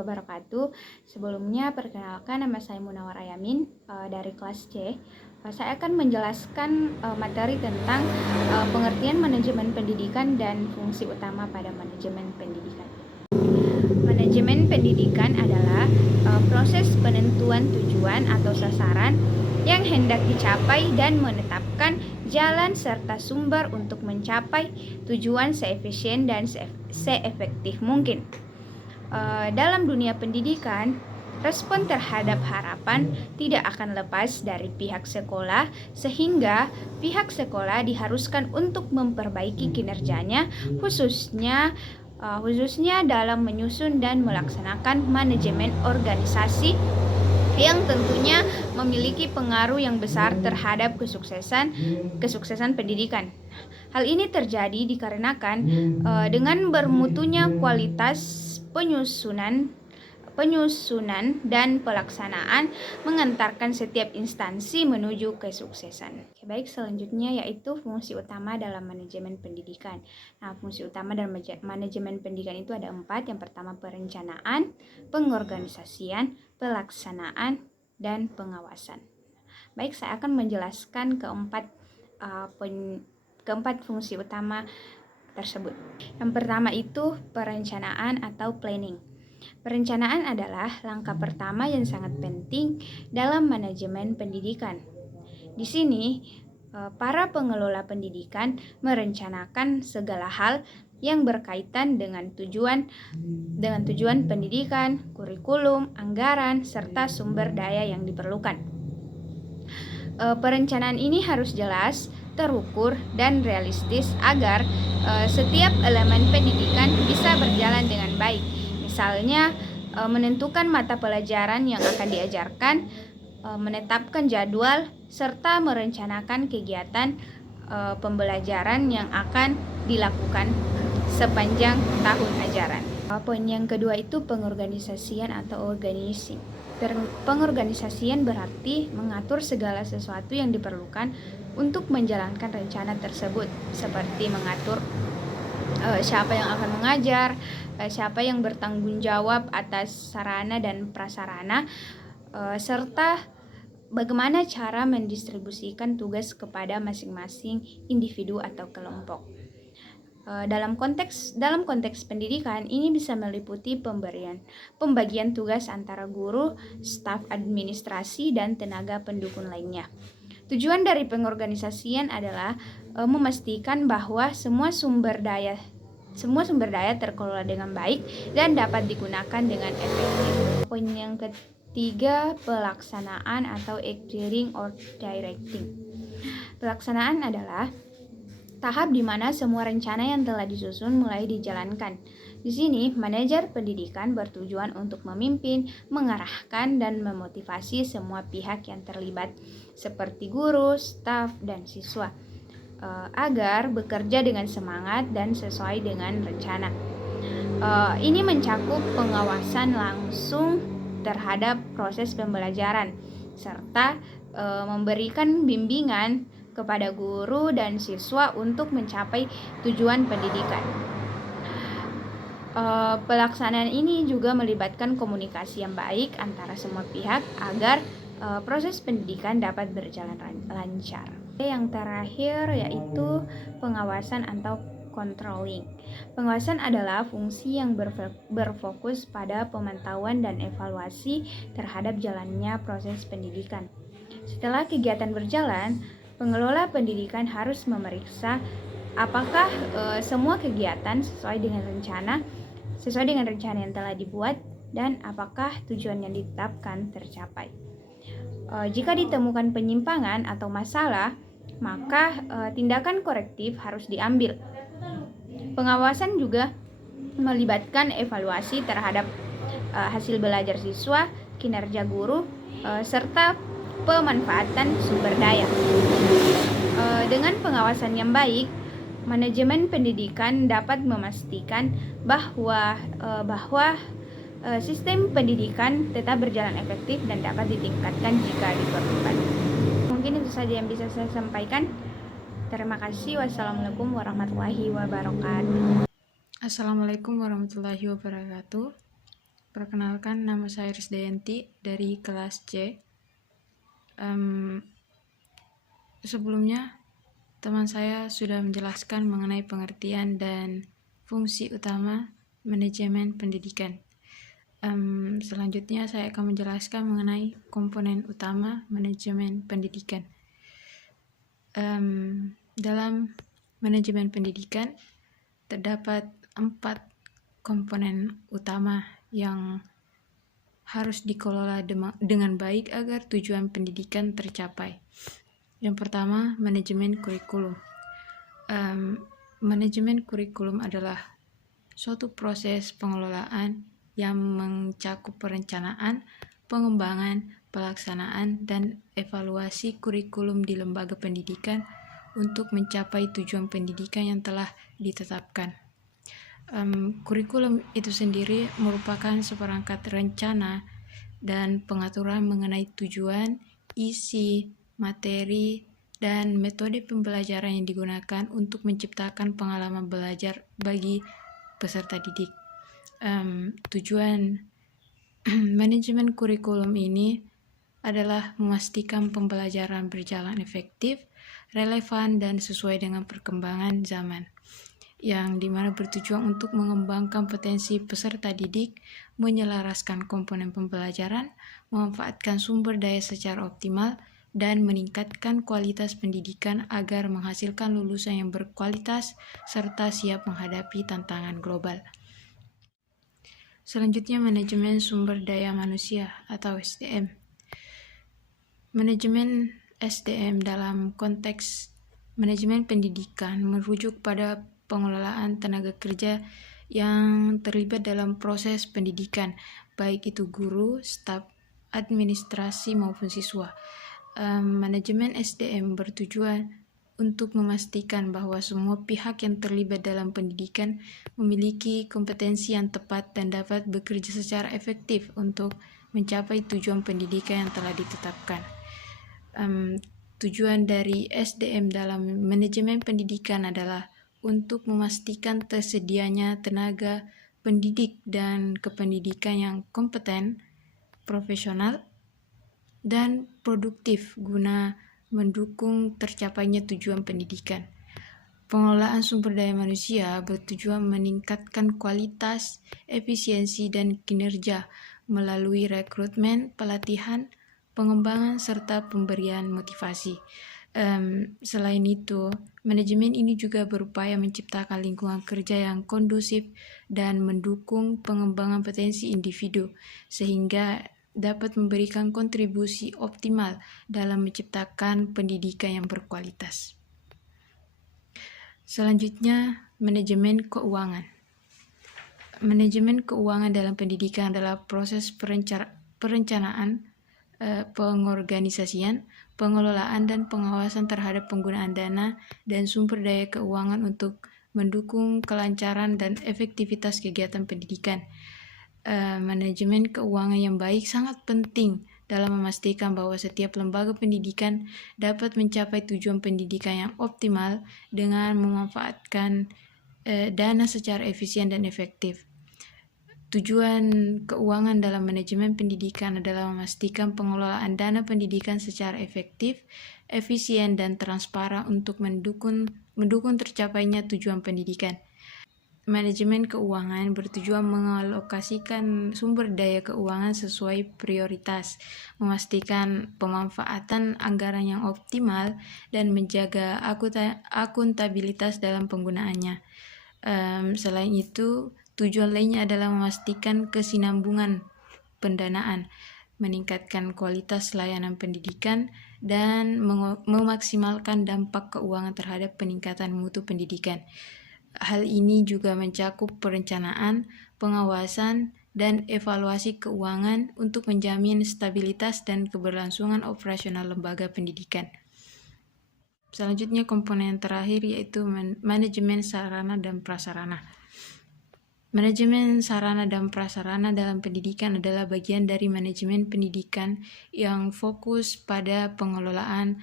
wabarakatuh. Sebelumnya perkenalkan, nama saya Munawar Ayamin dari kelas C. Saya akan menjelaskan materi tentang pengertian manajemen pendidikan dan fungsi utama pada manajemen pendidikan. Manajemen pendidikan adalah proses penentuan tujuan atau sasaran yang hendak dicapai dan menetapkan jalan serta sumber untuk mencapai tujuan seefisien dan seefektif mungkin. Dalam dunia pendidikan, respon terhadap harapan tidak akan lepas dari pihak sekolah, sehingga pihak sekolah diharuskan untuk memperbaiki kinerjanya, khususnya dalam menyusun dan melaksanakan manajemen organisasi yang tentunya memiliki pengaruh yang besar terhadap kesuksesan pendidikan. Hal ini terjadi dikarenakan dengan bermutunya kualitas penyusunan dan pelaksanaan mengantarkan setiap instansi menuju kesuksesan. Baik, selanjutnya yaitu fungsi utama dalam manajemen pendidikan. Nah, fungsi utama dalam manajemen pendidikan itu ada 4. Yang pertama, perencanaan, pengorganisasian, pelaksanaan, dan pengawasan. Baik, saya akan menjelaskan keempat fungsi utama tersebut. Yang pertama itu perencanaan atau planning. Perencanaan adalah langkah pertama yang sangat penting dalam manajemen pendidikan. Di sini, para pengelola pendidikan merencanakan segala hal yang berkaitan dengan tujuan pendidikan, kurikulum, anggaran, serta sumber daya yang diperlukan. Perencanaan ini harus jelas, terukur, dan realistis agar setiap elemen pendidikan bisa berjalan dengan baik. Misalnya, menentukan mata pelajaran yang akan diajarkan, menetapkan jadwal, serta merencanakan kegiatan pembelajaran yang akan dilakukan sepanjang tahun ajaran. Poin yang kedua itu pengorganisasian atau organizing. Pengorganisasian berarti mengatur segala sesuatu yang diperlukan untuk menjalankan rencana tersebut, seperti mengatur siapa yang akan mengajar, siapa yang bertanggung jawab atas sarana dan prasarana, serta bagaimana cara mendistribusikan tugas kepada masing-masing individu atau kelompok. Dalam konteks pendidikan, ini bisa meliputi pembagian tugas antara guru, staf administrasi, dan tenaga pendukung lainnya. Tujuan dari pengorganisasian adalah memastikan bahwa semua sumber daya terkelola dengan baik dan dapat digunakan dengan efektif. Poin yang ketiga, pelaksanaan atau steering or directing. Pelaksanaan adalah tahap di mana semua rencana yang telah disusun mulai dijalankan. Di sini, manajer pendidikan bertujuan untuk memimpin, mengarahkan, dan memotivasi semua pihak yang terlibat, seperti guru, staf, dan siswa, agar bekerja dengan semangat dan sesuai dengan rencana. Ini mencakup pengawasan langsung terhadap proses pembelajaran, serta memberikan bimbingan kepada guru dan siswa untuk mencapai tujuan pendidikan. Pelaksanaan ini juga melibatkan komunikasi yang baik antara semua pihak agar proses pendidikan dapat berjalan lancar. Yang terakhir yaitu pengawasan atau controlling. Pengawasan adalah fungsi yang berfokus pada pemantauan dan evaluasi terhadap jalannya proses pendidikan. Setelah kegiatan berjalan, pengelola pendidikan harus memeriksa apakah semua kegiatan sesuai dengan rencana yang telah dibuat dan apakah tujuan yang ditetapkan tercapai. Jika ditemukan penyimpangan atau masalah, maka tindakan korektif harus diambil. Pengawasan juga melibatkan evaluasi terhadap hasil belajar siswa, kinerja guru, serta pemanfaatan sumber daya. Dengan pengawasan yang baik, manajemen pendidikan dapat memastikan bahwa sistem pendidikan tetap berjalan efektif dan dapat ditingkatkan jika diperlukan. Mungkin itu saja yang bisa saya sampaikan. Terima kasih. Wassalamualaikum warahmatullahi wabarakatuh. Assalamualaikum warahmatullahi wabarakatuh. Perkenalkan, nama saya Risdayanti dari kelas C. Sebelumnya, teman saya sudah menjelaskan mengenai pengertian dan fungsi utama manajemen pendidikan. Selanjutnya, saya akan menjelaskan mengenai komponen utama manajemen pendidikan. Dalam manajemen pendidikan, terdapat 4 komponen utama yang harus dikelola dengan baik agar tujuan pendidikan tercapai. Yang pertama, manajemen kurikulum. Manajemen kurikulum adalah suatu proses pengelolaan yang mencakup perencanaan, pengembangan, pelaksanaan, dan evaluasi kurikulum di lembaga pendidikan untuk mencapai tujuan pendidikan yang telah ditetapkan. Kurikulum itu sendiri merupakan seperangkat rencana dan pengaturan mengenai tujuan, isi, materi, dan metode pembelajaran yang digunakan untuk menciptakan pengalaman belajar bagi peserta didik. Tujuan manajemen kurikulum ini adalah memastikan pembelajaran berjalan efektif, relevan, dan sesuai dengan perkembangan zaman, yang dimana bertujuan untuk mengembangkan potensi peserta didik, menyelaraskan komponen pembelajaran, memanfaatkan sumber daya secara optimal, dan meningkatkan kualitas pendidikan agar menghasilkan lulusan yang berkualitas serta siap menghadapi tantangan global. Selanjutnya, manajemen sumber daya manusia atau SDM. Manajemen SDM dalam konteks manajemen pendidikan merujuk pada pengelolaan tenaga kerja yang terlibat dalam proses pendidikan, baik itu guru, staf, administrasi maupun siswa. Manajemen SDM bertujuan untuk memastikan bahwa semua pihak yang terlibat dalam pendidikan memiliki kompetensi yang tepat dan dapat bekerja secara efektif untuk mencapai tujuan pendidikan yang telah ditetapkan. Tujuan dari SDM dalam manajemen pendidikan adalah untuk memastikan tersedianya tenaga pendidik dan kependidikan yang kompeten, profesional, dan produktif guna mendukung tercapainya tujuan pendidikan. Pengelolaan sumber daya manusia bertujuan meningkatkan kualitas, efisiensi, dan kinerja melalui rekrutmen, pelatihan, pengembangan, serta pemberian motivasi. Selain itu, manajemen ini juga berupaya menciptakan lingkungan kerja yang kondusif dan mendukung pengembangan potensi individu, sehingga dapat memberikan kontribusi optimal dalam menciptakan pendidikan yang berkualitas. Selanjutnya, manajemen keuangan. Manajemen keuangan dalam pendidikan adalah proses perencanaan, pengorganisasian, pengelolaan, dan pengawasan terhadap penggunaan dana dan sumber daya keuangan untuk mendukung kelancaran dan efektivitas kegiatan pendidikan. Manajemen keuangan yang baik sangat penting dalam memastikan bahwa setiap lembaga pendidikan dapat mencapai tujuan pendidikan yang optimal dengan memanfaatkan dana secara efisien dan efektif. Tujuan keuangan dalam manajemen pendidikan adalah memastikan pengelolaan dana pendidikan secara efektif, efisien, dan transparan untuk mendukung tercapainya tujuan pendidikan. Manajemen keuangan bertujuan mengalokasikan sumber daya keuangan sesuai prioritas, memastikan pemanfaatan anggaran yang optimal, dan menjaga akuntabilitas dalam penggunaannya. Selain itu, tujuan lainnya adalah memastikan kesinambungan pendanaan, meningkatkan kualitas layanan pendidikan, dan memaksimalkan dampak keuangan terhadap peningkatan mutu pendidikan. Hal ini juga mencakup perencanaan, pengawasan, dan evaluasi keuangan untuk menjamin stabilitas dan keberlangsungan operasional lembaga pendidikan. Selanjutnya, komponen terakhir yaitu manajemen sarana dan prasarana. Manajemen sarana dan prasarana dalam pendidikan adalah bagian dari manajemen pendidikan yang fokus pada pengelolaan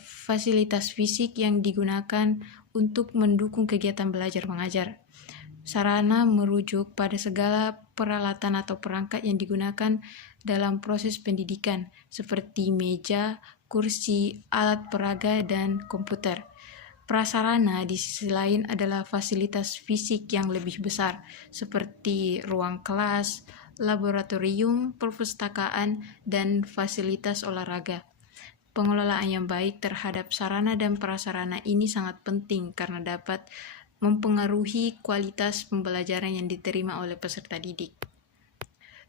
fasilitas fisik yang digunakan untuk mendukung kegiatan belajar mengajar. Sarana merujuk pada segala peralatan atau perangkat yang digunakan dalam proses pendidikan, seperti meja, kursi, alat peraga, dan komputer. Prasarana di sisi lain adalah fasilitas fisik yang lebih besar, seperti ruang kelas, laboratorium, perpustakaan, dan fasilitas olahraga. Pengelolaan yang baik terhadap sarana dan prasarana ini sangat penting karena dapat mempengaruhi kualitas pembelajaran yang diterima oleh peserta didik.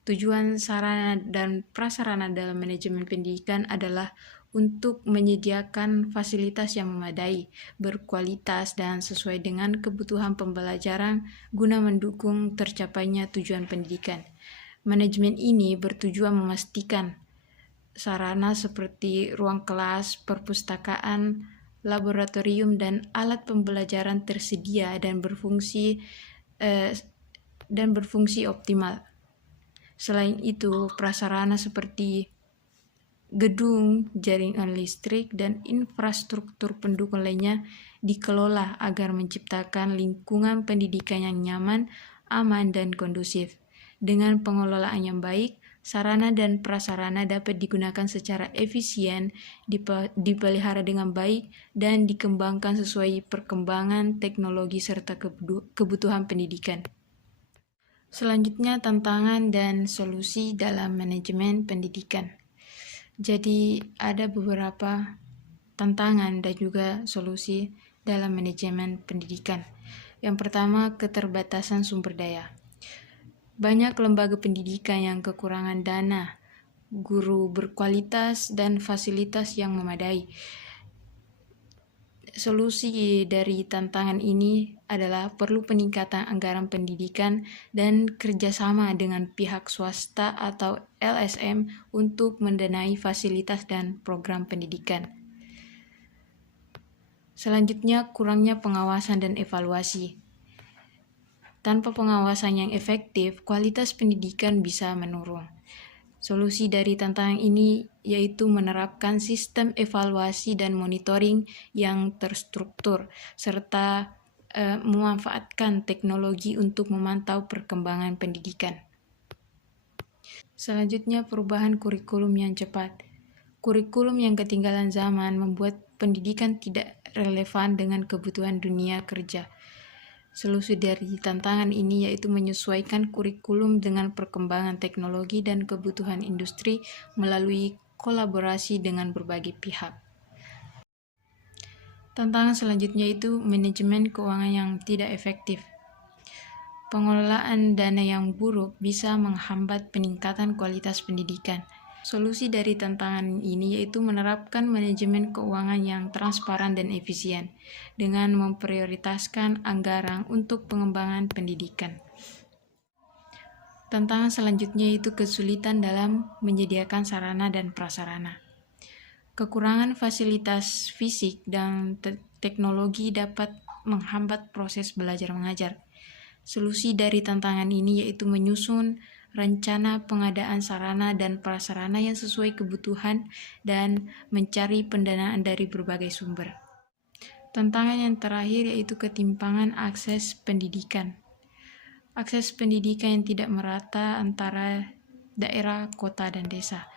Tujuan sarana dan prasarana dalam manajemen pendidikan adalah untuk menyediakan fasilitas yang memadai, berkualitas, dan sesuai dengan kebutuhan pembelajaran guna mendukung tercapainya tujuan pendidikan. Manajemen ini bertujuan memastikan sarana seperti ruang kelas, perpustakaan, laboratorium, dan alat pembelajaran tersedia dan berfungsi optimal. Selain itu, prasarana seperti gedung, jaringan listrik, dan infrastruktur pendukung lainnya dikelola agar menciptakan lingkungan pendidikan yang nyaman, aman, dan kondusif. Dengan pengelolaan yang baik, sarana dan prasarana dapat digunakan secara efisien, dipelihara dengan baik, dan dikembangkan sesuai perkembangan teknologi serta kebutuhan pendidikan. Selanjutnya, tantangan dan solusi dalam manajemen pendidikan. Jadi, ada beberapa tantangan dan juga solusi dalam manajemen pendidikan. Yang pertama, keterbatasan sumber daya. Banyak lembaga pendidikan yang kekurangan dana, guru berkualitas, dan fasilitas yang memadai. Solusi dari tantangan ini adalah perlu peningkatan anggaran pendidikan dan kerjasama dengan pihak swasta atau LSM untuk mendanai fasilitas dan program pendidikan. Selanjutnya, kurangnya pengawasan dan evaluasi. Tanpa pengawasan yang efektif, kualitas pendidikan bisa menurun. Solusi dari tantangan ini yaitu menerapkan sistem evaluasi dan monitoring yang terstruktur, serta memanfaatkan teknologi untuk memantau perkembangan pendidikan. Selanjutnya, perubahan kurikulum yang cepat. Kurikulum yang ketinggalan zaman membuat pendidikan tidak relevan dengan kebutuhan dunia kerja. Solusi dari tantangan ini yaitu menyesuaikan kurikulum dengan perkembangan teknologi dan kebutuhan industri melalui kolaborasi dengan berbagai pihak. Tantangan selanjutnya itu manajemen keuangan yang tidak efektif. Pengelolaan dana yang buruk bisa menghambat peningkatan kualitas pendidikan. Solusi dari tantangan ini yaitu menerapkan manajemen keuangan yang transparan dan efisien dengan memprioritaskan anggaran untuk pengembangan pendidikan. Tantangan selanjutnya yaitu kesulitan dalam menyediakan sarana dan prasarana. Kekurangan fasilitas fisik dan teknologi dapat menghambat proses belajar mengajar. Solusi dari tantangan ini yaitu menyusun rencana pengadaan sarana dan prasarana yang sesuai kebutuhan dan mencari pendanaan dari berbagai sumber. Tantangan yang terakhir yaitu ketimpangan akses pendidikan. Akses pendidikan yang tidak merata antara daerah, kota, dan desa.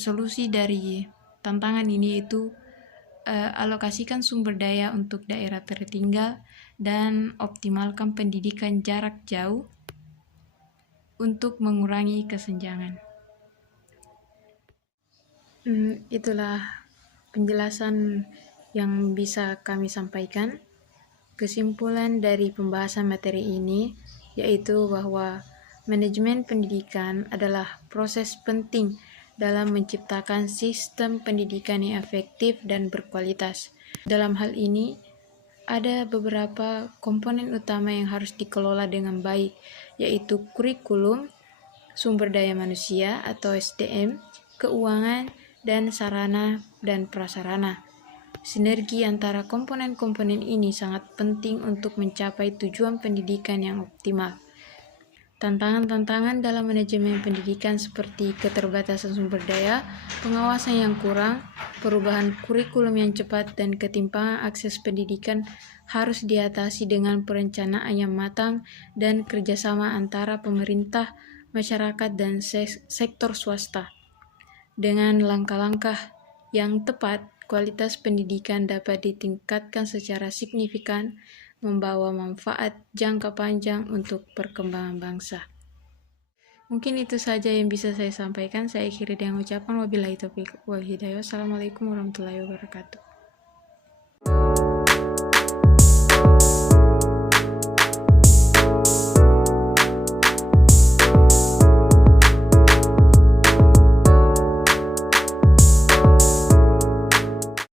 Solusi dari tantangan ini yaitu alokasikan sumber daya untuk daerah tertinggal dan optimalkan pendidikan jarak jauh untuk mengurangi kesenjangan. Itulah penjelasan yang bisa kami sampaikan. Kesimpulan dari pembahasan materi ini yaitu bahwa manajemen pendidikan adalah proses penting dalam menciptakan sistem pendidikan yang efektif dan berkualitas. Dalam hal ini, ada beberapa komponen utama yang harus dikelola dengan baik, yaitu kurikulum, sumber daya manusia atau SDM, keuangan, dan sarana dan prasarana. Sinergi antara komponen-komponen ini sangat penting untuk mencapai tujuan pendidikan yang optimal. Tantangan-tantangan dalam manajemen pendidikan seperti keterbatasan sumber daya, pengawasan yang kurang, perubahan kurikulum yang cepat, dan ketimpangan akses pendidikan harus diatasi dengan perencanaan yang matang dan kerjasama antara pemerintah, masyarakat, dan sektor swasta. Dengan langkah-langkah yang tepat, kualitas pendidikan dapat ditingkatkan secara signifikan, membawa manfaat jangka panjang untuk perkembangan bangsa. Mungkin itu saja yang bisa saya sampaikan. Saya akhiri dengan ucapan wabillahi taufiq wal hidayah. Assalamualaikum warahmatullahi wabarakatuh.